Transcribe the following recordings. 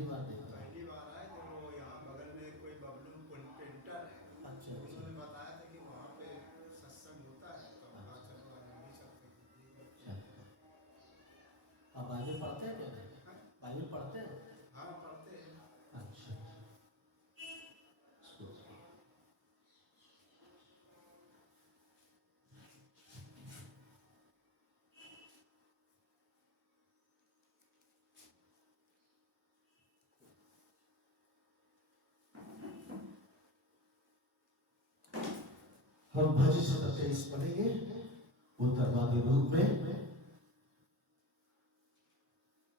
पहली बार देखा? पहली बार आए थे, वो यहाँ बगल में कोई बबलू पेंटर है, अच्छा अच्छा उन्होंने बताया था कि वहाँ पे सत्संग होता है, तो हम कहा चलो आज हम भी चलते अच्छा। हैं। आप बाइबल पढ़ते हैं क्या? हाँ? बाइबल पढ़ते हैं? हाँ पढ़ते हैं। अच्छा। हम भजन 27 पढ़ेंगे उत्तरवादी रूप में,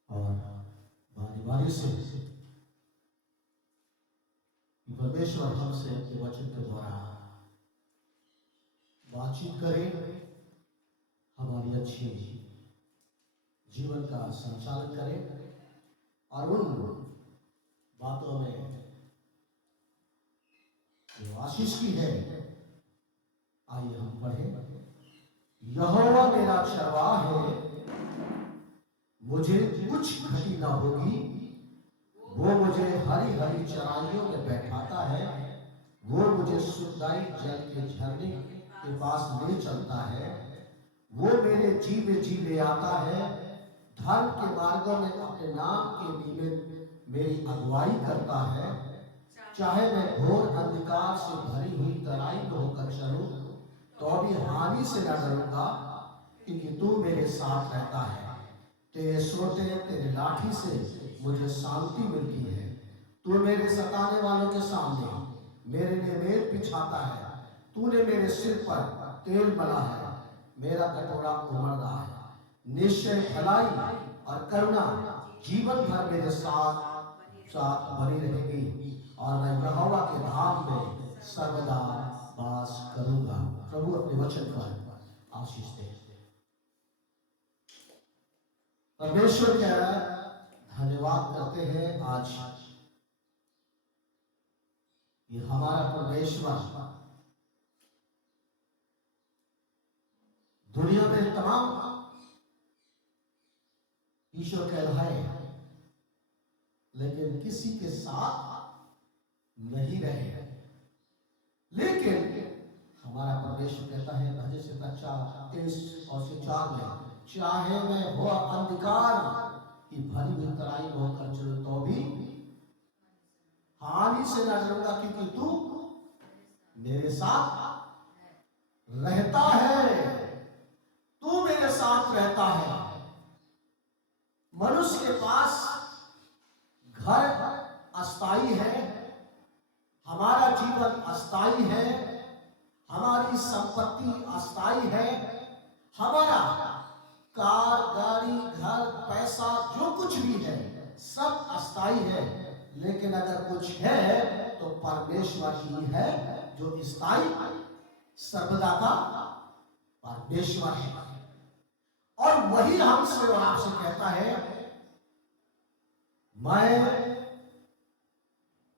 और बारी बारी से परमेश्वर हमसे अपने वचन के द्वारा बातचीत करें, हमारी अच्छी जीवन का संचालन करें, और उन बातों में जो आशीष की है, आइए हम पढ़ें। यहोवा मेरा चरवाह है, मुझे कुछ घटी न होगी। वो मुझे हरी हरी चराइयों में बैठाता है, वो मुझे सुखदाई जल के झरने के पास ले चलता है। वो मेरे जी में जी ले आता है, धर्म के मार्गों में अपने नाम के निमित्त मेरी अगुवाई करता है। चाहे मैं घोर अंधकार से भरी हुई तराई में होकर चलूं, तो भी हानि से न डरूंगा, क्योंकि तू मेरे साथ रहता है। तेरे सोते तेरे लाठी से मुझे शांति मिलती है। तू मेरे सताने वालों के सामने मेरे लिए मेल बिछाता है। तूने मेरे सिर पर तेल मला है, मेरा कटोरा उमड़ रहा है। निश्चय भलाई और करुणा जीवन भर मेरे साथ साथ बनी रहेगी, और मैं यहोवा के धाम में सर्वदा वास करूंगा। प्रभु अपने वचन पर आशीष दे। परमेश्वर का धन्यवाद करते हैं। आज ये हमारा परमेश्वर दुनिया में तमाम ईश्वर कहलाए, लेकिन किसी के साथ नहीं रहे। लेकिन हमारा परमेश्वर कहता है भजन से 23:4 में, चाहे मैं हो अंधकार की भरी हुई तराई में होकर चलूं, तो भी हानि से न डरूंगा, क्योंकि तू मेरे साथ रहता है। तू मेरे साथ रहता है। मनुष्य के पास घर अस्थाई है, हमारा जीवन अस्थाई है, हमारी संपत्ति अस्थाई है, हमारा कार गाड़ी घर पैसा जो कुछ भी है सब अस्थाई है। लेकिन अगर कुछ है तो परमेश्वर ही है, जो स्थायी सर्वदा का परमेश्वर है। और वही हमसे और आपसे कहता है, मैं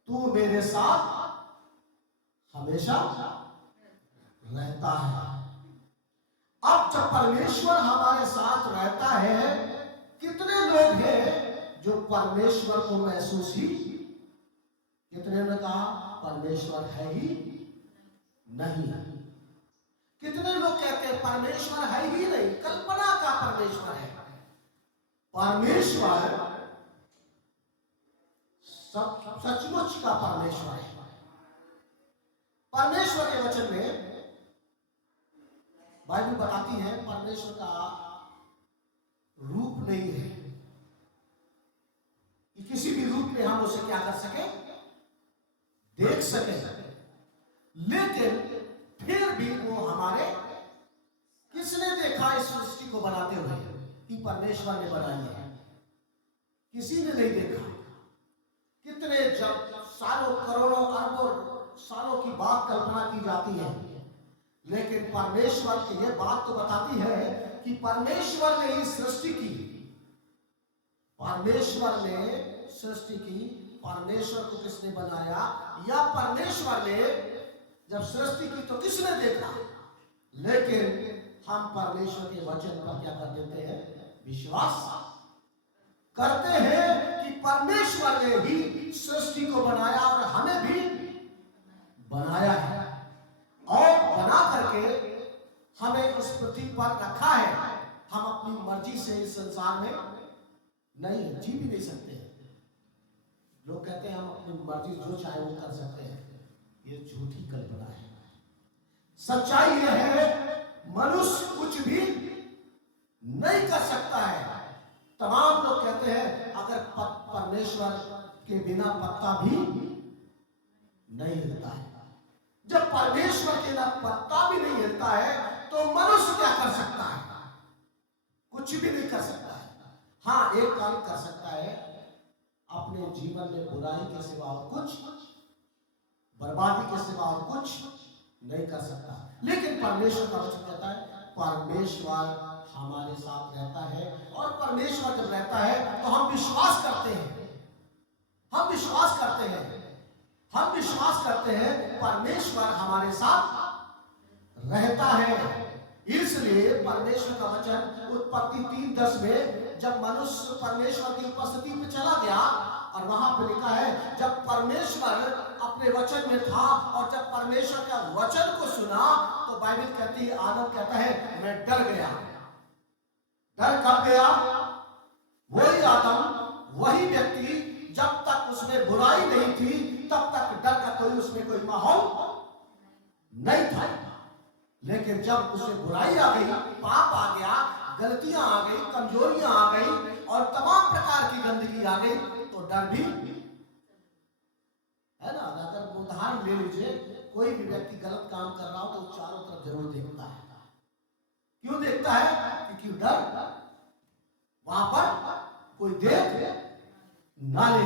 तू मेरे साथ हमेशा रहता है। अब जब परमेश्वर हमारे साथ रहता है, कितने लोग हैं जो परमेश्वर को महसूस ही, कितने ने कहा परमेश्वर है ही नहीं। कितने लोग कहते हैं परमेश्वर है ही नहीं, कल्पना का परमेश्वर है। परमेश्वर सचमुच का परमेश्वर है। परमेश्वर के वचन में बाइबल बताती है परमेश्वर का रूप नहीं है कि किसी भी रूप में हम उसे क्या कर सके, देख सके। लेकिन फिर भी वो हमारे, किसने देखा इस सृष्टि को बनाते हुए कि परमेश्वर ने बनाई है? किसी ने नहीं देखा। कितने जब सालों करोड़ों अरबों सालों की बात कल्पना की जाती है, लेकिन परमेश्वर की ये बात तो बताती है कि परमेश्वर ने ही सृष्टि की। परमेश्वर ने सृष्टि की। परमेश्वर को किसने बनाया? या परमेश्वर ने जब सृष्टि की तो किसने देखा? लेकिन हम परमेश्वर के वचन पर क्या कर देते हैं? विश्वास करते हैं कि परमेश्वर ने ही सृष्टि को बनाया और हमें भी बनाया है और बना करके हमें उस पृथ्वी पर रखा है। हम अपनी मर्जी से इस संसार में नहीं जी भी नहीं सकते। लोग कहते हैं हम अपनी मर्जी जो चाहे वो कर सकते हैं, ये झूठी कल्पना है। सच्चाई यह है मनुष्य कुछ भी नहीं कर सकता है। तमाम लोग कहते हैं अगर परमेश्वर के बिना पत्ता भी नहीं हिलता है। जब परमेश्वर के बिना पत्ता भी नहीं हिलता है तो मनुष्य क्या कर सकता है? कुछ भी नहीं कर सकता है। हाँ, एक काम कर सकता है, अपने जीवन में बुराई के सिवा और कुछ, बर्बादी के सिवा और कुछ नहीं कर सकता। लेकिन परमेश्वर का वचन कहता है परमेश्वर हमारे साथ रहता है और परमेश्वर जब रहता है तो हम विश्वास करते हैं। हम विश्वास करते हैं परमेश्वर हमारे साथ रहता है। इसलिए परमेश्वर का वचन उत्पत्ति 3:10 में जब मनुष्य परमेश्वर की उपस्थिति में चला गया और वहां पे लिखा है जब परमेश्वर अपने वचन में था और जब परमेश्वर का वचन को सुना तो बाइबल कहती है, आदम कहता है मैं डर गया। डर कब गया? वही आदम, वही व्यक्ति जब तक उसमें बुराई नहीं थी तब तक डर का कोई माहौल नहीं था। लेकिन जब उसमें बुराई आ गई, पाप आ गया, गलतियां आ गई, कमजोरियां आ गई और तमाम प्रकार की गंदगी आ गई तो डर भी है ना। अगर उदाहरण ले लीजिए, कोई भी व्यक्ति गलत काम कर रहा हो तो चारों तरफ जरूर देखता है। क्यों देखता है? क्योंकि डर वहां पर कोई देख ना ले।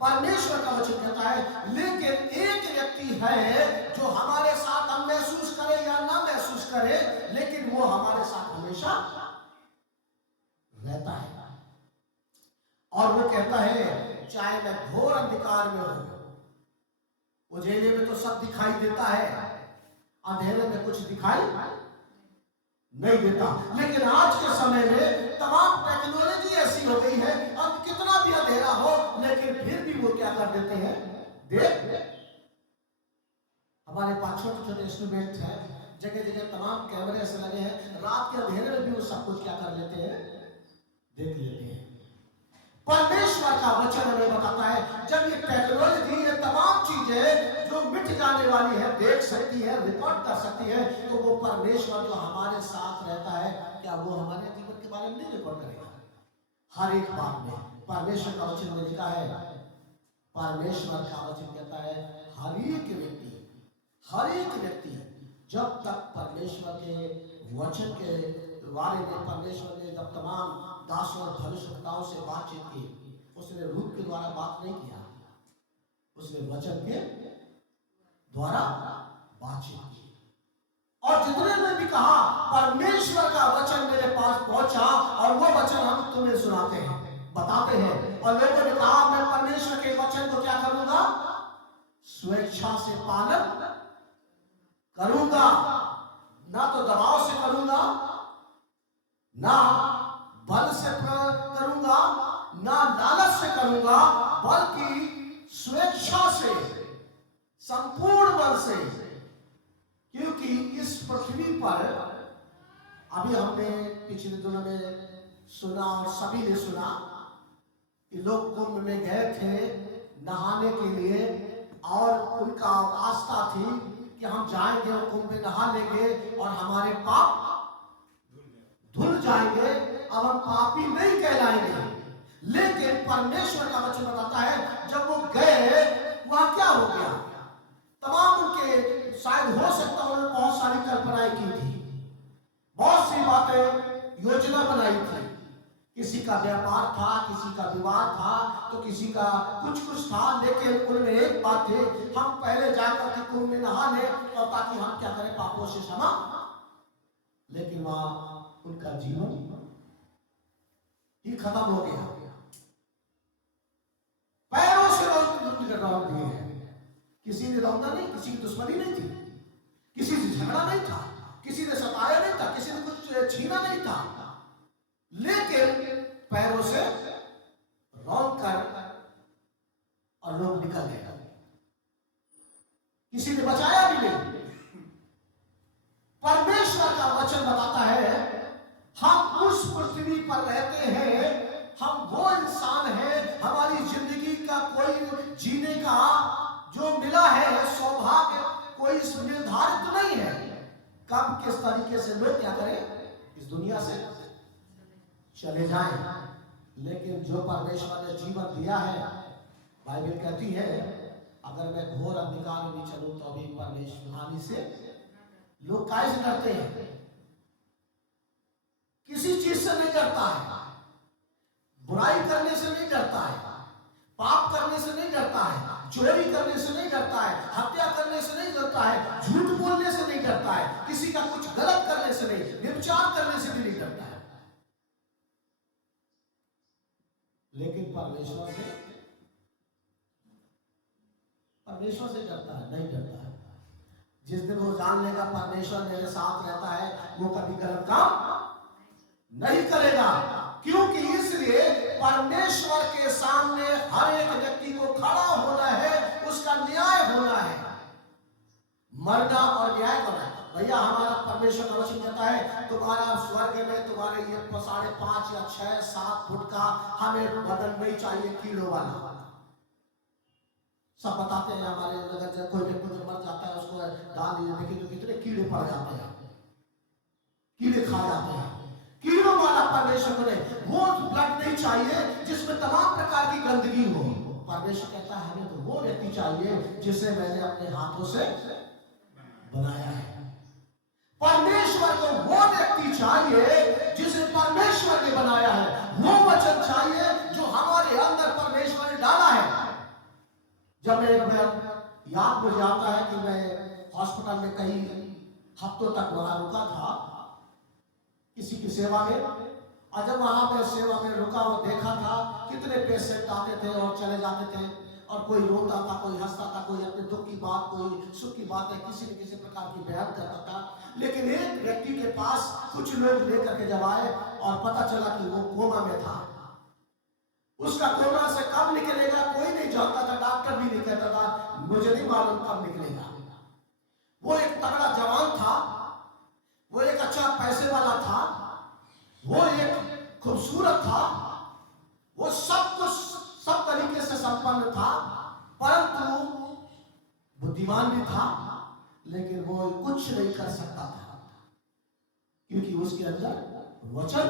परमेश्वर का वचन कहता है लेकिन एक व्यक्ति है जो हमारे साथ हम महसूस करे या ना महसूस करे, लेकिन वो हमारे साथ हमेशा रहता है। और वो कहता है चाहे मैं घोर अंधकार में हूं, उजेले में तो सब दिखाई देता है, अंधेरे में कुछ दिखाई नहीं देता। लेकिन आज के समय में तमाम टेक्नोलॉजी ऐसी हो गई है, अब कितना भी अंधेरा हो लेकिन फिर भी वो क्या कर देते हैं, देख। हमारे पास छोटे छोटे इंस्ट्रूमेंट हैं, जगह जगह तमाम कैमरे ऐसे लगे हैं, रात के अंधेरे में भी वो सब कुछ क्या कर लेते हैं, देख लेते हैं। परमेश्वर का वचन हमें बताता है जब ये टेक्नोलॉजी, ये तमाम चीजें जो मिट जाने वाली है देख सकती है, रिकॉर्ड कर सकती है, तो वो परमेश्वर जो हमारे साथ रहता है क्या वो हमारे जीवन के बारे में नहीं रिकॉर्ड करेगा? हर एक बात में परमेश्वर का वचन में लिखा है। परमेश्वर का वचन कहता है हर एक व्यक्ति जब तक परमेश्वर के वचन के बारे में परमेश्वर ने जब तमाम दासों और भविष्यवक्ताओं से बातचीत की, उसने रूप के द्वारा बात नहीं किया, उसने वचन के द्वारा बातचीत की। और जितने ने भी कहा परमेश्वर का वचन मेरे पास पहुंचा और वो वचन हम तुम्हें सुनाते हैं, बताते हैं। और लोगों ने कहा मैं परमेश्वर के वचन को क्या करूंगा, स्वेच्छा से पालन करूंगा, ना तो दबाव से करूंगा, ना बल से करूंगा, ना लालच से करूंगा, बल्कि स्वेच्छा से, संपूर्ण बल से। क्योंकि इस पृथ्वी पर अभी हमने पिछले दिनों में सुना और सभी ने सुना कि लोग कुंभ में गए थे नहाने के लिए और उनका आस्था थी कि हम जाएंगे और कुंभ में नहा लेंगे और हमारे पाप धुल जाएंगे, अब हम पापी नहीं कहलाएंगे। लेकिन परमेश्वर का वचन बताता है जब वो गए वहां क्या हो गया, तमाम उनके शायद हो सकता है उन्होंने बहुत सारी कल्पनाएं की थी, बहुत सी बातें योजना बनाई थी। किसी का व्यापार था, किसी का विवाह था, तो किसी का कुछ था, लेकिन उनमें एक बात थी, हम पहले जाकर के कुंभ में नहा ले और ताकि हम क्या करें, पापों से क्षमा। लेकिन वहां उनका जीवन ही खत्म हो गया। पैरों से रौंद दिए हैं। किसी ने रौंदा नहीं, किसी की दुश्मनी नहीं थी, किसी से झगड़ा नहीं था, किसी ने सताया नहीं था, किसी ने कुछ छीना नहीं था, लेकिन पैरों से रौंद कर किसी ने बचाया भी नहीं। परमेश्वर का वचन बताता है हम उस पृथ्वी पर रहते हैं, हम वो इंसान हैं, हमारी जिंदगी का कोई जीने का जो मिला है सौभाग्य कोई निर्धारित नहीं है। कब किस तरीके से लोग क्या करें, इस दुनिया से चले जाएं। लेकिन जो परमेश्वर ने जीवन दिया है, बाइबल कहती है अगर मैं घोर अंधकार में चलूं तो भी परमेश्वर हानि से लोग काय से डरते हैं, किसी चीज से नहीं डरता है, बुराई करने से नहीं डरता है, पाप करने से नहीं डरता है, चोरी करने से नहीं डरता है, हत्या करने से नहीं डरता है, झूठ बोलने से नहीं डरता है, किसी का कुछ गलत करने से नहीं, व्यभिचार करने से भी नहीं डरता है। लेकिन परमेश्वर से डरता है, नहीं डरता है। जिस दिन वो जान लेगा परमेश्वर मेरे साथ रहता है, वो कभी गलत काम नहीं करेगा। क्योंकि इसलिए परमेश्वर के सामने हर एक व्यक्ति को खड़ा होना है, उसका न्याय होना है, मरना और न्याय करना। भैया हमारा परमेश्वर का वचन कहता है तुम्हारा स्वर्ग में तुम्हारे ये 5.5 या 6-7 फुट का हमें बदन नहीं चाहिए कीड़ों वाला। सब बताते हैं हमारे अगर कोई व्यक्ति जो मर जाता है उसको डाल दीजिए, देखिए तो कितने कीड़े पड़ जाते हैं, कीड़े खा जाते हैं। कीड़ों वाला परमेश्वर को नहीं, वो ब्लड नहीं चाहिए जिसमें तमाम प्रकार की गंदगी हो। परमेश्वर कहता है हमें तो वो व्यक्ति चाहिए जिसे मैंने अपने हाथों से बनाया है। परमेश्वर को वो व्यक्ति चाहिए जिसे परमेश्वर ने बनाया है, वो वचन चाहिए जो हमारे अंदर परमेश्वर ने डाला है। जब मैं याद मुझे आता है कि मैं हॉस्पिटल में कई हफ्तों तक वहां रुका था किसी की सेवा में, और जब वहां पे सेवा में रुका और देखा था कितने पेशेंट आते थे और चले जाते थे, और कोई रोता था, कोई हंसता था, कोई अपने दुख की बात, कोई सुख की बात है किसी न किसी प्रकार की बयान करता था। लेकिन एक व्यक्ति के पास कुछ लोग लेकर के जब आए और पता चला कि वो कोमा में था, उसका कोमा से कब निकलेगा कोई नहीं जानता था, डॉक्टर भी नहीं कहता था मुझे नहीं मालूम कब निकलेगा। वो एक तगड़ा जवान था, वो एक अच्छा पैसे वाला था, वो एक खूबसूरत था, वो सब कुछ सब तरीके से संपन्न था, परंतु बुद्धिमान भी था, लेकिन वो कुछ नहीं कर सकता था क्योंकि उसके अंदर वचन।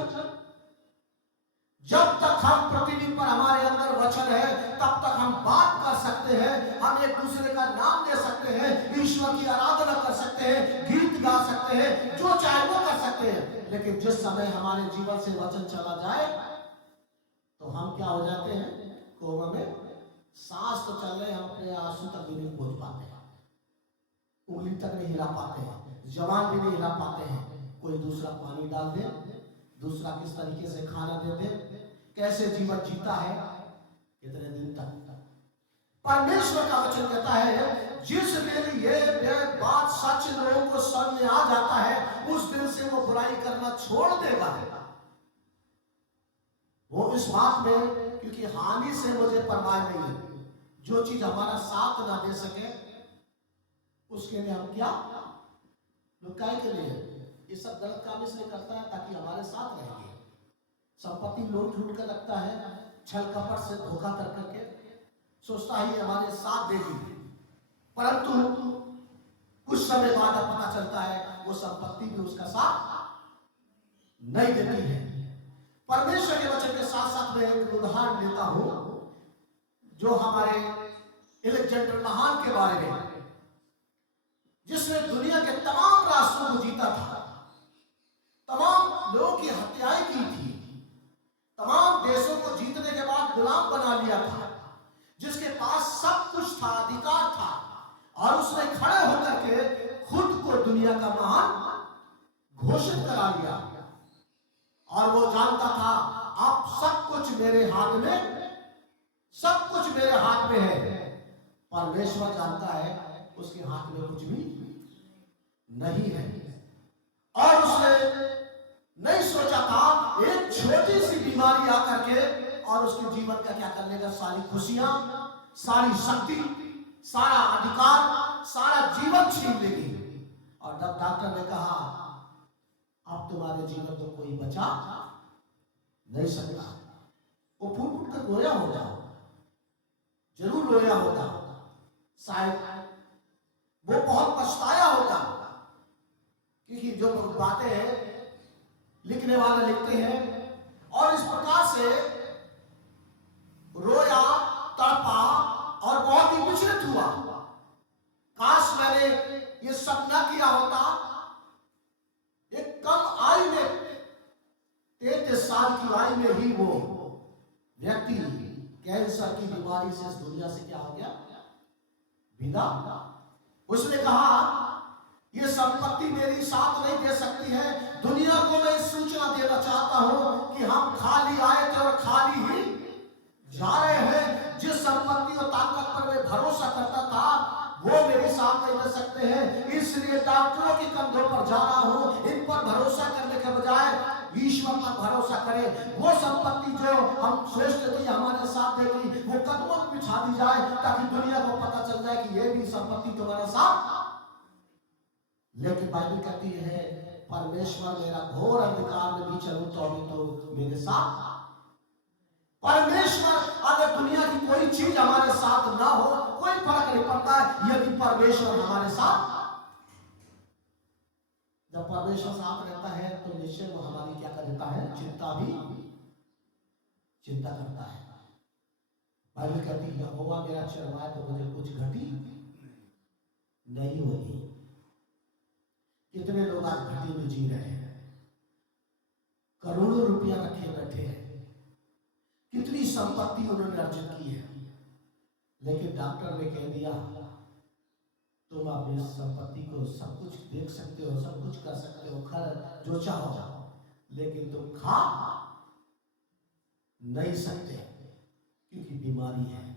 जब तक हम पृथ्वी पर हमारे अंदर वचन है तब तक हम बात कर सकते हैं, हम एक दूसरे का नाम ले सकते हैं, ईश्वर की आराधना कर सकते हैं, गीत गा सकते हैं, जो चाहे वो कर सकते हैं। लेकिन जिस समय हमारे जीवन से वचन चला जाए तो हम क्या हो जाते हैं, कोमा में। सांस तो चल रहे, हम अपने आंसू तक भी नहीं पहुंच पाते हैं, उंगली तक नहीं हिला पाते हैं, जवान भी नहीं हिला पाते हैं। कोई दूसरा पानी डाल दे, दूसरा किस तरीके से खाना दे दे, कैसे जीवन जीता है कितने दिन तक। परमेश्वर का वचन कहता है जिस दिन ये बात सच लोगों को समझ में आ जाता है उस दिन से वो बुराई करना छोड़ देगा। वो इस बात में, क्योंकि हानि से मुझे परवाह नहीं है, जो चीज हमारा साथ ना दे सके उसके लिए हम क्या लुकाए के लिए ये सब गलत काम इसलिए करता है ताकि हमारे साथ रहेंगे। संपत्ति लूट लूट कर रखता है, छल कपट से धोखा कर करके सोचता है हमारे साथ देगी, परंतु कुछ समय बाद पता चलता है वो संपत्ति भी उसका साथ नहीं देती है। परमेश्वर के वचन के साथ साथ मैं एक उदाहरण देता हूं जो हमारे अलेक्जेंडर महान के बारे में, जिसने दुनिया के तमाम राष्ट्रों को जीता था, तमाम लोगों की हत्याएं की थी, तमाम देशों को जीतने के बाद गुलाम बना लिया था, जिसके पास सब कुछ था, अधिकार था, और उसने खड़े होकर के खुद को दुनिया का महान घोषित करा लिया। और वो जानता था अब सब कुछ मेरे हाथ में, सब कुछ मेरे हाथ में है। परमेश्वर जानता है उसके हाथ में कुछ भी नहीं है, और उसने नहीं सोचा था एक छोटी सी बीमारी आकर के और उसके जीवन का क्या कर लेगा, सारी खुशियां, सारी शक्ति, सारा अधिकार सारा जीवन छीन लेगी। और तब डॉक्टर ने कहा अब तुम्हारे जीवन में कोई बचा नहीं सकता। वो फूट फूट कर रोया होगा, जरूर रोया होगा, शायद वो बहुत पछताया होगा, क्योंकि जो बातें लिखने वाले लिखते हैं और इस प्रकार से रोया, तड़पा और बहुत ही विचलित हुआ। काश मैंने ये सब न किया होता। एक कम आयु में 33 साल की आयु में ही वो व्यक्ति कैंसर की बीमारी से इस दुनिया से क्या हो गया, विदा। उसने कहा ये संपत्ति मेरी साथ नहीं दे सकती है। दुनिया को मैं सूचना देना चाहता हूं कि हम खाली आए थे और खाली ही जा रहे हैं। जिस संपत्ति और ताकत पर मैं भरोसा करता था वो मेरे साथ नहीं दे सकते हैं, इसलिए डॉक्टरों के कंधों पर जा रहा हूं। इन पर भरोसा करने के बजाय ईश्वर पर भरोसा करें। वो संपत्ति जो हम सोचते थे हमारे साथ देगी, वो कदमों में बिछा दी जाए ताकि दुनिया को पता चल जाए कि ये भी संपत्ति तुम्हारे साथ। लेकिन बाइबल कहती है परमेश्वर मेरा घोर अंधकार में भी चलूं तो भी तो मेरे साथ। परमेश्वर अगर दुनिया की कोई चीज हमारे साथ ना हो कोई फर्क नहीं पड़ता है, यदि परमेश्वर हमारे साथ। जब परमेश्वर साथ रहता है तो निश्चय वो हमारी क्या कर देता है, चिंता करता है। बाइबल कहती है यहोवा मेरा चरवाहा तो मुझे कुछ घटी नहीं होगी। कितने लोग आज घटी में जी रहे हैं, करोड़ों रुपया रखे बैठे हैं, कितनी संपत्ति उन्होंने अर्जित की है, लेकिन डॉक्टर ने कह दिया तुम अपनी संपत्ति को सब कुछ देख सकते हो, सब कुछ कर सकते हो, खा जो चाहो, लेकिन तुम खा नहीं सकते क्योंकि बीमारी है।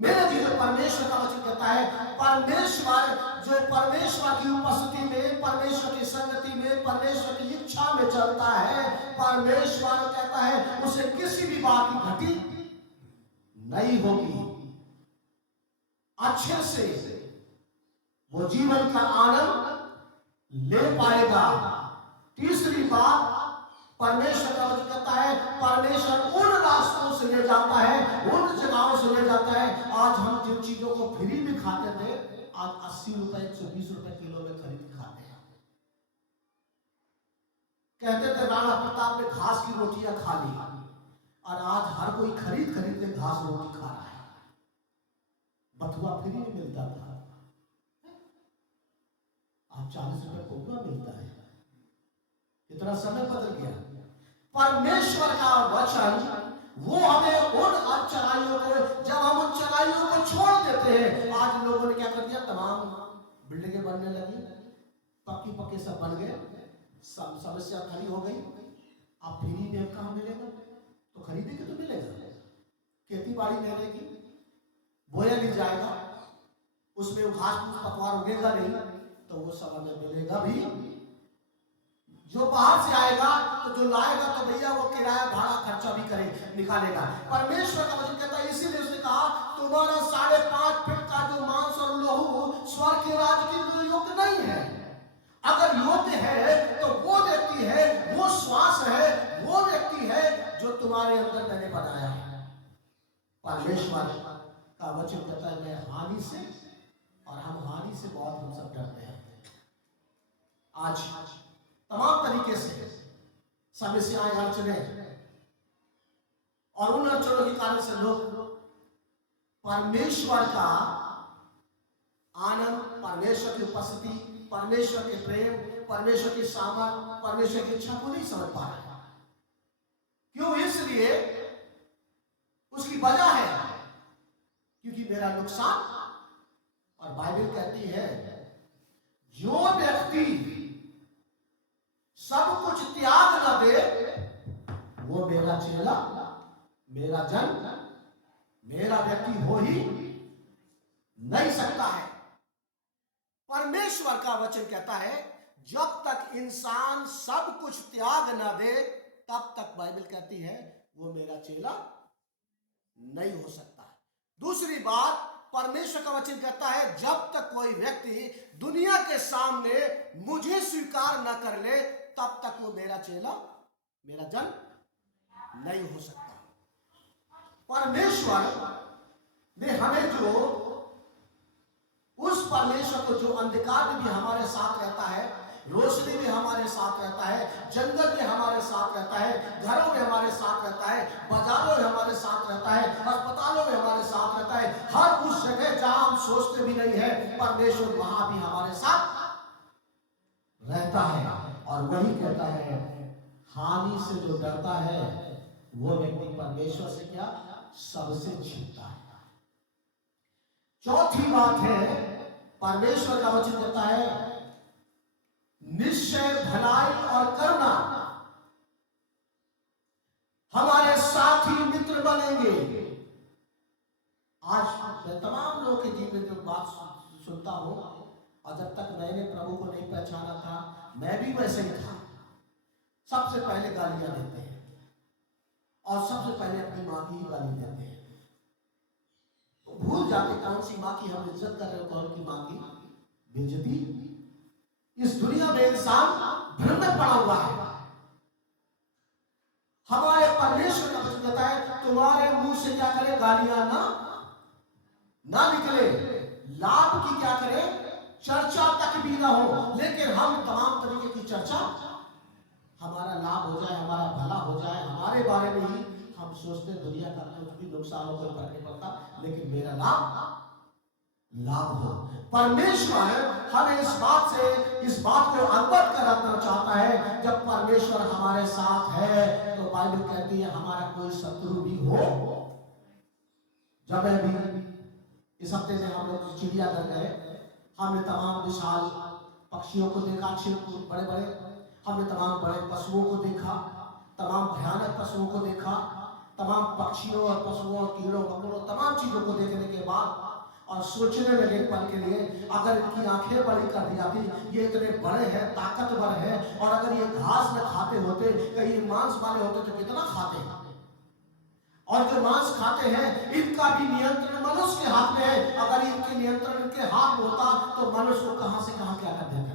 मेरे जी जो परमेश्वर का वचन कहता है, परमेश्वर जो परमेश्वर की उपस्थिति में, परमेश्वर की संगति में, परमेश्वर की इच्छा में चलता है, परमेश्वर कहता है उसे किसी भी बात की घटी नहीं होगी। अच्छे से वो जीवन का आनंद ले पाएगा। तीसरी बात परमेश्वर का वचन कहता है परमेश्वर उन रास्तों से ले जाता है, उन जगहों से ले जाता है। आज हम जिन चीजों को फ्री में खाते थे आज 80 रुपए 120 रुपए किलो में खरीद खाते हैं। कहते थे राणा प्रताप ने घास की रोटियां खा ली और आज हर कोई खरीद के घास रोटी खा रहा है। बथुआ फ्री में मिलता था, आज 40 रुपए पौवा मिलता है। कितना समय बदल गया। परमेश्वर का वचन वो हमें उन अच्छाइयों को, जब हम उन चराइयों को छोड़ देते हैं। आज लोगों ने क्या कर दिया, तमाम बिल्डिंगें बनने लगी, पक्के सब बन गए, सब समस्या खड़ी हो गई। आप फ्री में कहां मिलेगा, तो खरीदेंगे तो मिलेगा। खेती बाड़ी नहीं रहेगी, बोया नहीं जाएगा, उसमें घास फूस पतवार उगेगा नहीं, तो वो सब हमें मिलेगा भी। जो बाहर से आएगा तो जो लाएगा तो भैया वो किराया भाड़ा खर्चा भी करे निकालेगा। परमेश्वर का वचन कहता है, इसीलिए उसने कहा तुम्हारा 5.5 फीट का जो मांस और लोहू स्वर्ग के राज्य के लिए योग्य नहीं है। अगर योग्य है तो वो व्यक्ति है, वो श्वास है, वो व्यक्ति है जो तुम्हारे अंदर मैंने बनाया है। परमेश्वर का वचन कहता है मैं हानि से, और हम हानि से बहुत हम सब डरते हैं। आज तमाम तरीके से समस्याएं, अड़चनें, और उन अड़चनों के कारण से लोग परमेश्वर का आनंद, परमेश्वर की उपस्थिति, परमेश्वर के प्रेम, परमेश्वर की सामर्थ, परमेश्वर की इच्छा को नहीं समझ पा रहे। क्यों? इसलिए उसकी वजह है क्योंकि मेरा नुकसान। और बाइबल कहती है जो व्यक्ति सब कुछ त्याग न दे वो मेरा चेला, मेरा जन, मेरा व्यक्ति हो ही नहीं सकता है। परमेश्वर का वचन कहता है जब तक इंसान सब कुछ त्याग न दे तब तक बाइबल कहती है वो मेरा चेला नहीं हो सकता है। दूसरी बात, परमेश्वर का वचन कहता है जब तक कोई व्यक्ति दुनिया के सामने मुझे स्वीकार न कर ले तब तक वो मेरा चेला, मेरा जन नहीं हो सकता। परमेश्वर ने हमें जो उस परमेश्वर को जो अंधकार में भी हमारे साथ रहता है, रोशनी में हमारे साथ रहता है, जंगल में हमारे साथ रहता है, घरों में हमारे साथ रहता है, बाजारों में हमारे साथ रहता है, अस्पतालों में हमारे साथ रहता है, हर उस जगह जहां हम सोचते भी नहीं है परमेश्वर वहां भी हमारे साथ रहता है। और वही कहता है हानि से जो डरता है वो व्यक्ति परमेश्वर से क्या सबसे छिपता है। चौथी बात है परमेश्वर का वचन कहता है निश्चय भलाई और करुणा हमारे साथी मित्र बनेंगे। आज मैं तमाम लोगों के जीवन में जो बात सुनता हूं और जब तक मैंने प्रभु को नहीं पहचाना था मैं भी वैसे ही था। सबसे पहले गालियां देते हैं और सबसे पहले अपनी मां की ही गाली देते हैं। तो भूल जाते कौन सी मां की हम इज्जत कर रहे हो, कौन की मां की बेइज्जती। इस दुनिया में इंसान भ्रम में पड़ा हुआ है। हमारे परमेश्वर का वचन कहता है तुम्हारे मुंह से क्या करे गालियां ना निकले, लाभ की क्या करे चर्चा तक भी ना हो, लेकिन हम तमाम तरीके की चर्चा, हमारा लाभ हो जाए, हमारा भला हो जाए, हमारे बारे में ही हम सोचते दुनिया का कुछ भी नुकसान हो कोई फर्क नहीं पड़ता, लेकिन मेरा लाभ हो। परमेश्वर हमें इस बात को अवगत कराना चाहता है जब परमेश्वर हमारे साथ है तो बाइबल कहती है हमारा कोई शत्रु भी हो। जब अभी इस हफ्ते में हम लोग चिड़ियाघर गए, हमने तमाम विशाल पक्षियों को देखा, बड़े बड़े, हमने तमाम बड़े पशुओं को देखा, तमाम भयानक पशुओं को देखा, तमाम पक्षियों और पशुओं और कीड़ों मकोड़ों तमाम चीजों को देखने के बाद और सोचने लगे पल के लिए अगर इनकी आंखें बड़ी कर दी जाती, ये इतने बड़े हैं, ताकतवर हैं, और अगर ये घास न खाते होते, कहीं मांस वाले होते तो कितना खाते हैं। और जो मांस खाते हैं इनका भी नियंत्रण मनुष्य के हाथ में है। अगर इनके नियंत्रण इनके हाथ में होता तो मनुष्य को कहां से कहां क्या कर देता।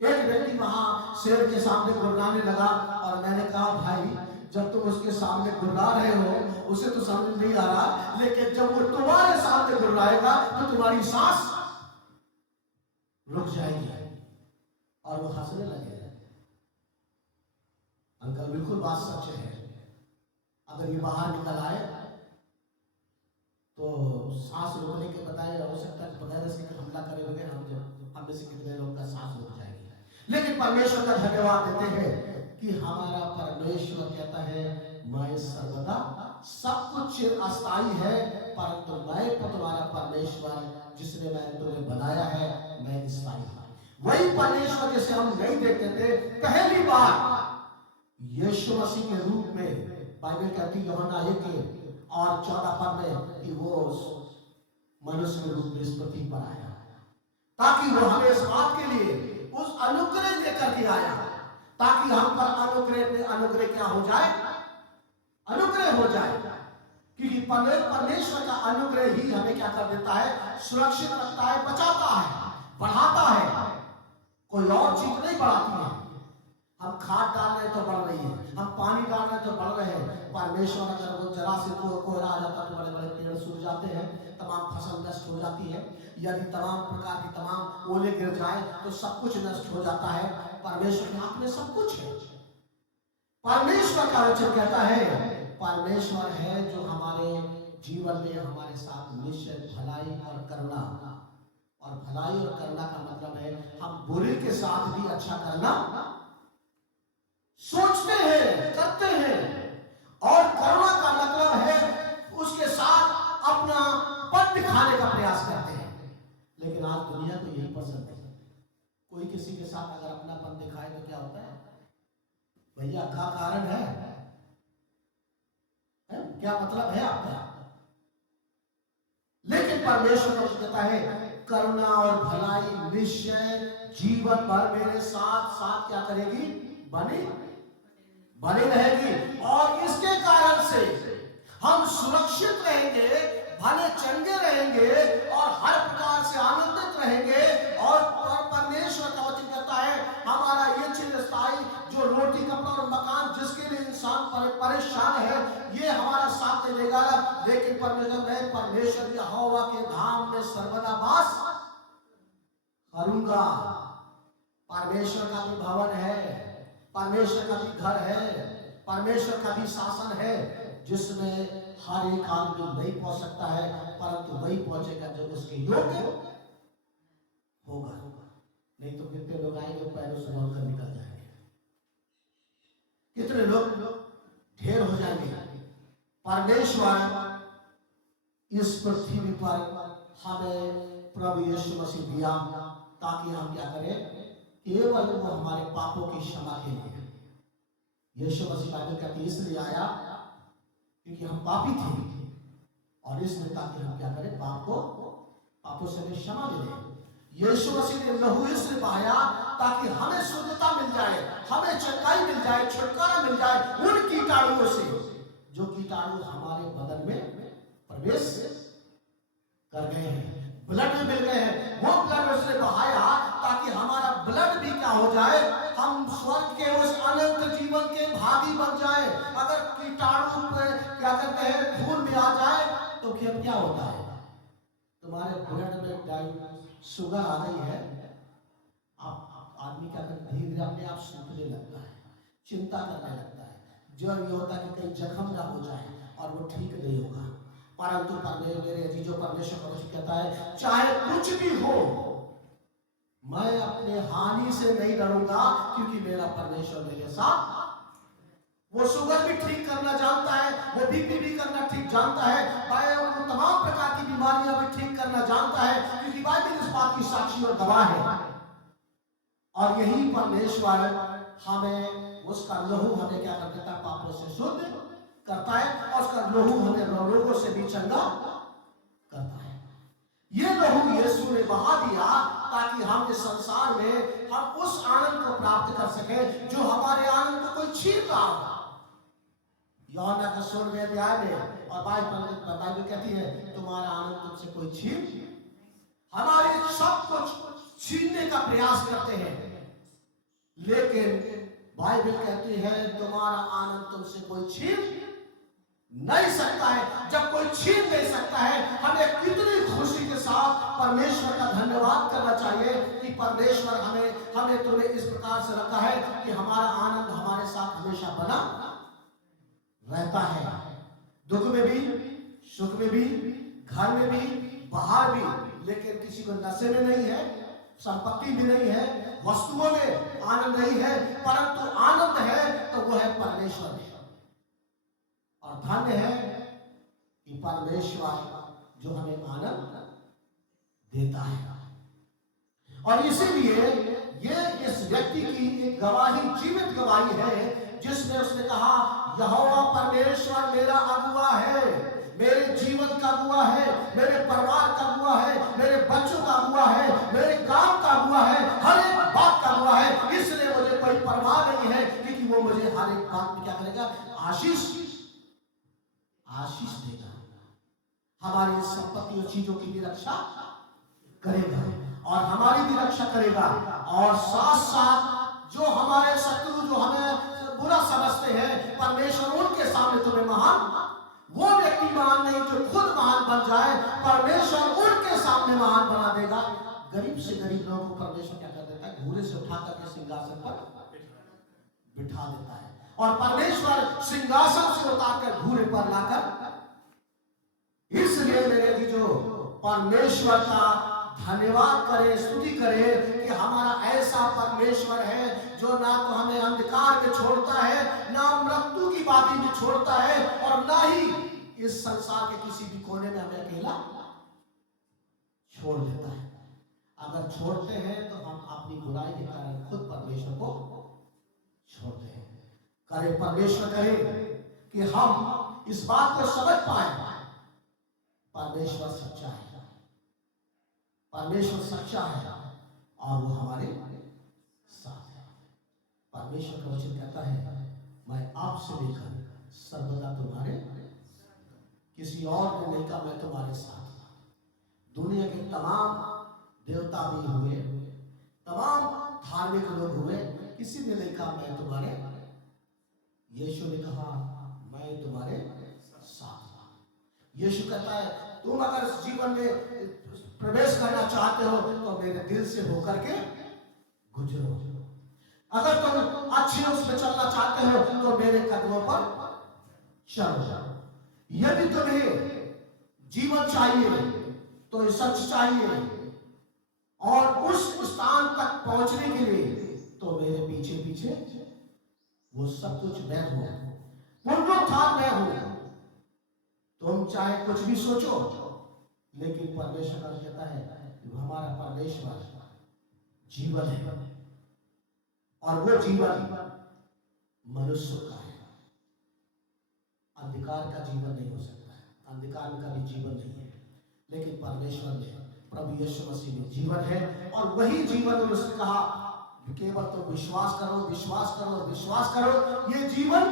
एक व्यक्ति वहां शेर के सामने गुर्राने लगा और मैंने कहा भाई जब तुम उसके सामने गुर्रा रहे हो उसे तो समझ नहीं आ रहा, लेकिन जब वो तुम्हारे सामने गुर्राएगा तो तुम्हारी सांस रुक जाएगी। और वो हंसने लगे। अंकल बिल्कुल बात सच है, अगर ये बाहर निकल आए तो सांस रोकने के बताए हो सकता है बगैर इसके हमला करे बगैर हम में से कितने लोग का सांस रुक जाएगी। लेकिन परमेश्वर का धन्यवाद देते हैं कि हमारा परमेश्वर कहता है मैं सर्वदा सब कुछ अस्थाई है, परंतु मैं तुम्हारा परमेश्वर जिसने मैं तुम्हें बनाया है मैं स्थायी हूं। वही परमेश्वर जिसे हम नहीं देखते थे पहली बार यीशु मसीह के रूप में बाइबल कहती है यूहन्ना 1:14 में कि वो मनुष्य के रूप में इस पृथ्वी पर आया ताकि वो हमें इस बात के लिए उस अनुग्रह लेकर के आया ताकि हम पर अनुग्रह पे अनुग्रह क्या हो जाए, अनुग्रह हो जाए। क्योंकि परमेश्वर का अनुग्रह ही हमें क्या कर देता है, सुरक्षित रखता है, बचाता है, बढ़ाता है। कोई और चीज नहीं बढ़ाती है। हम खाद डाल रहे तो बढ़ रही है, हम पानी डाल रहे तो बढ़ रहे हैं। परमेश्वर अगर वो जरा से कोहरा आ जाता तो बड़े बड़े पेड़ सूख जाते हैं, तमाम फसल नष्ट हो जाती है। यदि तमाम प्रकार की तमाम ओले गिर जाए तो सब कुछ नष्ट हो जाता है। परमेश्वर के हाथ में सब कुछ है। परमेश्वर का वचन कहता है परमेश्वर है जो हमारे जीवन में हमारे साथ निश्चय भलाई और करुणा, और भलाई और करुणा का मतलब है हम बुरे के साथ भी अच्छा करना सोचते हैं, करते हैं, और करुणा का मतलब है उसके साथ अपना पद दिखाने का प्रयास करते हैं। लेकिन आज दुनिया को यही पसंद है। कोई किसी के साथ अगर अपना पद दिखाए तो क्या होता है, भैया क्या कारण है? क्या मतलब है आपका? लेकिन परमेश्वर को कहता है करुणा और भलाई निश्चय जीवन भर मेरे साथ साथ क्या करेगी, बने रहेगी। और इसके कारण से हम सुरक्षित रहेंगे, भले चंगे रहेंगे और हर प्रकार से आनंदित रहेंगे। और परमेश्वर का वचन कहता है हमारा ये चिरस्थायी जो रोटी कपड़ा और मकान जिसके लिए इंसान परेशान है ये हमारा साथ दे देगा। लेकिन परमेश्वर यहोवा के धाम में सर्वदा वास करूंगा। परमेश्वर का भी भवन है, परमेश्वर का भी घर है, परमेश्वर का भी शासन है जिसमें हर एक आदमी नहीं पहुंच सकता है, परंतु वही पहुंचेगा जब उसके योग्य होगा। नहीं तो कितने लोग आएंगे पैरों से बांधकर निकल जाएंगे, कितने लोग ढेर हो जाएंगे। परमेश्वर इस पृथ्वी पर हमें प्रभु यीशु मसीह दिया ताकि हम क्या करें, केवल वो हमारे पापों की क्षमा के लिए। यीशु मसीह बाइबल कहती है इसलिए आया क्योंकि हम पापी थे और इसलिए ताकि हम क्या करें, पापों से हमें क्षमा मिले। यीशु मसीह ने लहू इसलिए बहाया ताकि हमें शुद्धता मिल जाए, हमें चंगाई मिल जाए, छुटकारा मिल जाए उन कीटाणुओं से जो कीटाणु हमारे बदन में प्रवेश कर गए हैं, ब्लड में मिल गए हैं। वो ब्लड उसने बहाया ताकि हमारा ब्लड भी क्या हो जाए, हम स्वर्ग के उस अनंत जीवन के भागी बन जाए। अगर कीटाणु क्या करते हैं खून में आ जाए तो क्या होता है, तुम्हारे ब्लड में शुगर आ गई है, आप आदमी क्या करते हैं धीरे धीरे अपने आप सूखने लगता है, चिंता करने लगता है, जो ये होता है कि कहीं जख्म ना हो जाए और वो ठीक नहीं होगा। परंतु मेरे अजीजों परमेश्वर का वचन कहता है चाहे कुछ भी हो मैं अपने हानि से नहीं डरूंगा क्योंकि मेरा परमेश्वर मेरे साथ। वो शुगर भी ठीक करना जानता है, वो बीपी भी करना ठीक जानता है, वो तमाम प्रकार की बीमारियां भी ठीक करना जानता है क्योंकि बाइबल इस बात की साक्षी और गवाह है। और यही परमेश्वर हमें उसका लहू हमें क्या कर देता है, पापों से शुद्ध करता है और उसका लहू हमें रोगों से भी चंगा करता है। ये लहू यीशु ने बहा दिया ताकि हम इस संसार में हम उस आनंद को प्राप्त कर सके जो हमारे आनंद को कोई छीन रहा हो। यूहन्ना का 16वें अध्याय में और बाइबल कहती है तुम्हारा आनंद तुमसे कोई छीन, हमारे सब कुछ छीनने का प्रयास करते हैं, लेकिन बाइबल कहती है तुम्हारा आनंद तुमसे कोई छीन नहीं सकता है। जब कोई छीन नहीं सकता है हमें कितनी खुशी के साथ परमेश्वर का धन्यवाद करना चाहिए कि परमेश्वर हमें तुम्हें इस प्रकार से रखा है कि हमारा आनंद हमारे साथ हमेशा बना रहता है, दुख में भी, सुख में भी, घर में भी, बाहर भी। लेकिन किसी को नशे में नहीं है, संपत्ति भी नहीं है, वस्तुओं में आनंद नहीं है, परंतु आनंद है तो वो है परमेश्वर में। और धन्य है कि परमेश्वर जो हमें आनंद देता है। और इसीलिए ये इस व्यक्ति की एक गवाही, जीवित गवाही है जिसमें उसने कहा यहोवा परमेश्वर मेरा अगुआ है, मेरे जीवन का अगुआ है, मेरे परिवार का अगुआ है, मेरे बच्चों का अगुआ है, मेरे काम का अगुआ है, हर एक बात का अगुआ है। इसलिए मुझे कोई परवाह नहीं है क्योंकि वो मुझे हर एक बात में क्या करेगा, आशीष देगा, हमारी संपत्ति और चीजों की भी रक्षा करेगा और हमारी भी रक्षा करेगा। और साथ साथ जो हमारे शत्रु जो हमें बुरा समझते हैं, परमेश्वर उनके सामने तुम्हें महान, वो व्यक्ति महान नहीं जो खुद महान बन जाए, परमेश्वर उनके सामने महान बना देगा। गरीब से गरीब लोगों को परमेश्वर क्या कर देता है, घोड़े से उठा करके सिंहासन पर बिठा देता है और परमेश्वर सिंहासन से उतारकर घोड़े पर लाकर। इसलिए मेरे जो परमेश्वर का धन्यवाद करें, स्तुति करें कि हमारा ऐसा परमेश्वर है जो ना तो हमें अंधकार में छोड़ता है, ना मृत्यु की बाती में छोड़ता है और ना ही इस संसार के किसी भी कोने में हमें अकेला छोड़ देता है। अगर छोड़ते हैं तो हम अपनी बुराई के कारण खुद परमेश्वर को छोड़ते हैं। करे परमेश्वर कहे कि हम इस बात को समझ पाए परमेश्वर सच्चा है, परमेश्वर सच्चा है और वो हमारे साथ है। परमेश्वर का वचन कहता है मैं आपसे लेकर सर्वदा तुम्हारे किसी और ने नहीं कहा मैं तुम्हारे साथ हूं। दुनिया के तमाम देवता भी हुए, तमाम धार्मिक लोग हुए, किसी ने नहीं कहा मैं तुम्हारे, यीशु ने कहा मैं तुम्हारे साथ हूं। यीशु कहता है तुम अगर इस जीवन में प्रवेश करना चाहते हो तो मेरे दिल से होकर के गुजरो। अगर तुम अच्छे उस पर चलना चाहते हो तो मेरे कदमों पर चलो। यदि तुम्हें जीवन चाहिए तो सच चाहिए और उस स्थान तक पहुंचने के लिए तो मेरे पीछे पीछे वो सब कुछ मैं हूं, पुनरुत्थान मैं हूं। तुम चाहे कुछ भी सोचो, लेकिन परमेश्वर कहता है हमारा परमेश्वर जीवन है और वो जीवन मनुष्य का है। अंधकार का जीवन नहीं हो सकता है, अंधकार का भी जीवन नहीं है, लेकिन परमेश्वर ने, प्रभु यीशु मसीह में जीवन है और वही जीवन उसने कहा केवल तो विश्वास करो, विश्वास करो, विश्वास करो। ये जीवन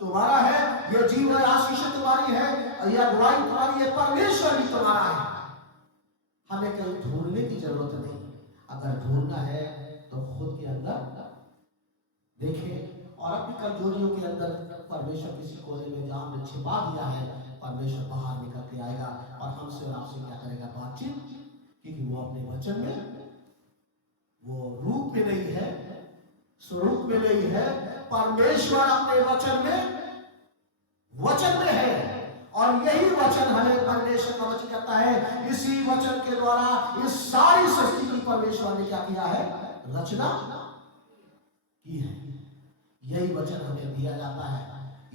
तुम्हारा है, ये जीवन आशीष तुम्हारी है, यह अगुवाई तुम्हारी है, परमेश्वर भी तुम्हारा है। हमें कहीं ढूंढने की जरूरत नहीं। अगर ढूंढना है तो खुद के अंदर देखें और अपनी कमजोरियों के अंदर परमेश्वर किसी कोने में जहां हमने छिपा दिया है, परमेश्वर बाहर निकल के आएगा और हमसे और आपसे क्या करेगा, बातचीत। क्योंकि वो अपने वचन में, वो रूप में नहीं है, स्वरूप में नहीं है, परमेश्वर अपने वचन में है और यही वचन हमें परमेश्वर का वचन कहता है। इसी वचन के द्वारा इस सारी सृष्टि की परमेश्वर ने क्या किया है, रचना की है। यही वचन हमें दिया जाता है,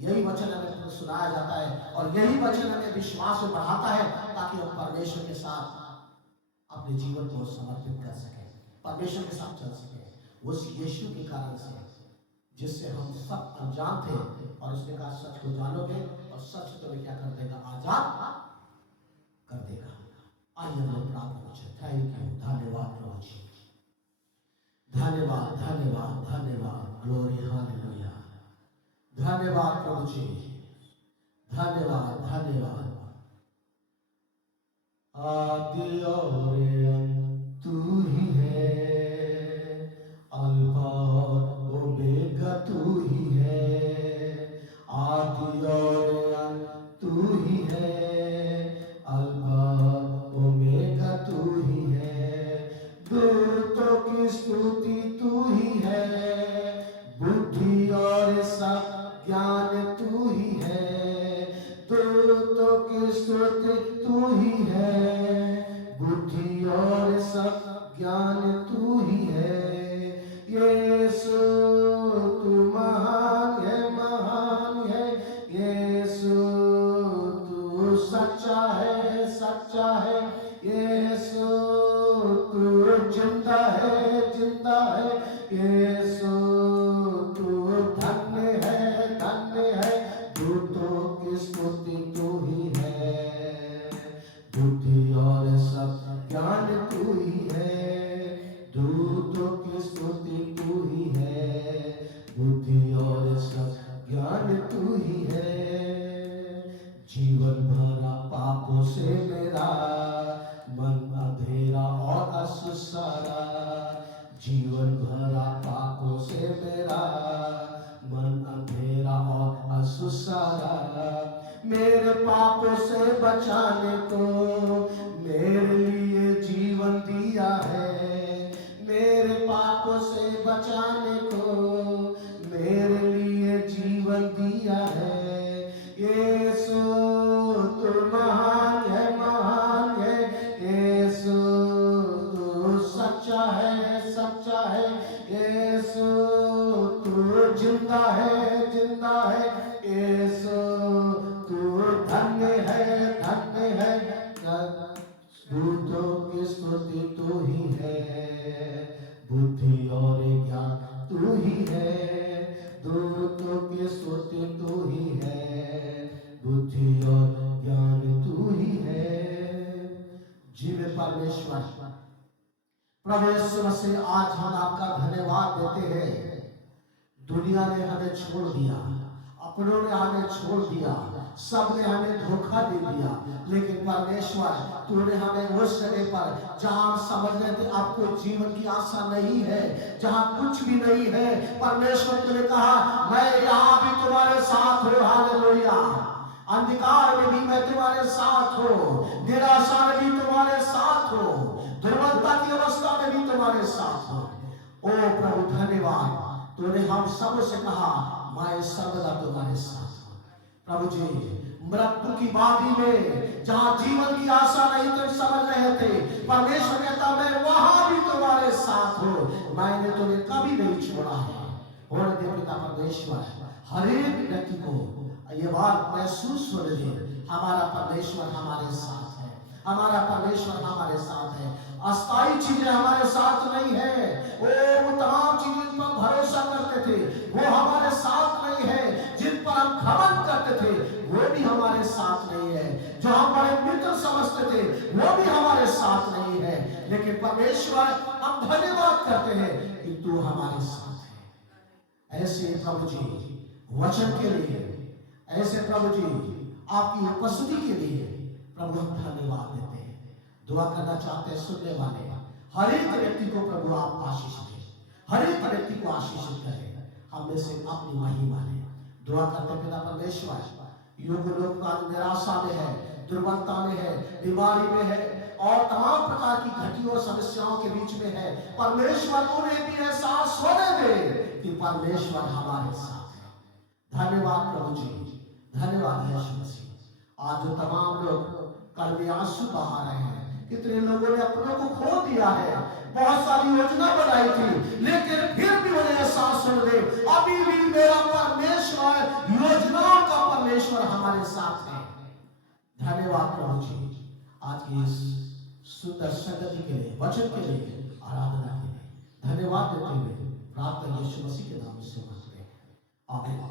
यही वचन हमें सुनाया जाता है और यही वचन हमें विश्वास में बढ़ाता है ताकि हम परमेश्वर के साथ अपने जीवन को समर्पित कर सके, परमेश्वर के साथ चल सके उस यीशु के कारण से जिससे हम सब अनजान थे। और उसने कहा सच को जानोगे और सच तुम्हें क्या कर देगा, आजाद कर देगा। आइए हम प्रार्थना करें। थैंक यू, धन्यवाद प्रभु जी, धन्यवाद धन्यवाद धन्यवाद, ग्लोरी हालेलुया। धन्यवाद प्रभु जी, धन्यवाद धन्यवाद। आदि और अंत तू ही है, अल्फा और ओमेगा तू ही है। आदि और अंत तू ही है, अल्फा और ओमेगा तू ही है। दूतों की स्तुति तू ही है, बुद्धि और सब ज्ञान तू ही है। दूतों की स्तुति तू ही है, बुद्धि और सब ज्ञान तू ही है। यीशु तू महान है, महान है। यीशु तू सच्चा है, सच्चा है। यीशु तू जिंदा है, जिंदा है। यीशु तू धन्य है, धन्य है। दूतों की स्तुति तू ही है, बुद्धि और सब ज्ञान तू ही है। दूतों की स्तुति तू ही है, बुद्धि और सब ज्ञान तू ही है। जीवन भरा पापों से मेरा मन अंधेरा और असुसारा, जीवन भरा पापों से मेरा मन अंधेरा और असुसारा। मेरे पापों से बचाने को मेरे लिए जीवन दिया है, मेरे पापों से बचाने को मेरे लिए जीवन दिया है। यीशु तू महान है, महान है। यीशु तू सच्चा है, सच्चा है। यीशु तू जिंदा है, जिंदा है। यीशु तू धन्य है, धन्य है। दूतों की स्तुति तू ही है, बुद्धि और ज्ञान तू ही है। दूतों की स्तुति तू ही है, बुद्धि और ज्ञान तू ही है। जीवे परमेश्वर प्रभु यीशु मसीह, आज हम आपका धन्यवाद देते हैं। दुनिया ने हमें छोड़ दिया, अपनों ने हमें छोड़ दिया, सबने हमें धोखा दे दिया, लेकिन परमेश्वर तूने हमें उस जगह पर जहां हम समझ रहे थे आपको जीवन की आशा नहीं है, जहां कुछ भी नहीं है, परमेश्वर तूने कहा मैं यहाँ भी तुम्हारे साथ हूँ। हालेलुया। अंधकार में भी मैं तुम्हारे साथ हूँ, निराशा में भी तुम्हारे साथ हूँ, दुर्बलता की अवस्था में भी तुम्हारे साथ हूँ। ओ प्रभु धन्यवाद, तूने हम सब से कहा मैं सर्वदा तुम्हारे साथ हूँ। प्रभु जी मृत्यु की बाधी में जहां जीवन की आशा नहीं तुम समझ रहे थे, परमेश्वर कहता मैं वहां भी तुम्हारे साथ हूँ, मैंने तुम्हें कभी नहीं छोड़ा है। और पिता परमेश्वर हर एक व्यक्ति को ये बात महसूस होने दे, हमारा परमेश्वर हमारे साथ है, हमारा परमेश्वर हमारे साथ है। अस्थायी चीजें हमारे साथ नहीं है, वो तमाम चीजें पर भरोसा करते थे वो हमारे साथ नहीं है, जिन पर हम घमंड करते थे वो भी हमारे साथ नहीं है, जो हम बड़े मित्र समझते थे वो भी हमारे साथ नहीं है। लेकिन परमेश्वर हम धन्यवाद करते हैं कि तू हमारे साथ है। ऐसे प्रभु जी वचन के लिए, ऐसे प्रभु जी आपकी उपस्थिति के लिए प्रभु हम धन्यवाद देते हैं। दुआ करना चाहते हैं सुनने वाले हर एक व्यक्ति को प्रभु आप आशीष दें, हर एक व्यक्ति को आशीषित करें, हम में से अपनी महिमा लें। दुआ करते पिता परमेश्वर युग लोग का निराशा में है, दुर्बलता में है, बीमारी में है और तमाम प्रकार की घटियों समस्याओं के बीच में है, परमेश्वर उन्हें भी एहसास होने दे कि परमेश्वर हमारे साथ है। धन्यवाद प्रभु जी, धन्यवाद यीशु मसीह। आज जो तमाम लोग कड़वे आंसू बहा रहे हैं, कितने लोगों ने अपनों को खो दिया है, बहुत सारी योजना बनाई थी लेकिन फिर भी उन्हें एहसास हो दे अभी भी मेरा परमेश्वर, योजनाओं का परमेश्वर हमारे साथ है। धन्यवाद प्रभु जी आज की इस सुंदर संगति के लिए, वचन के लिए, आराधना के लिए धन्यवाद देते हुए प्रार्थना यीशु मसीह के नाम से मांगते हैं, आमीन।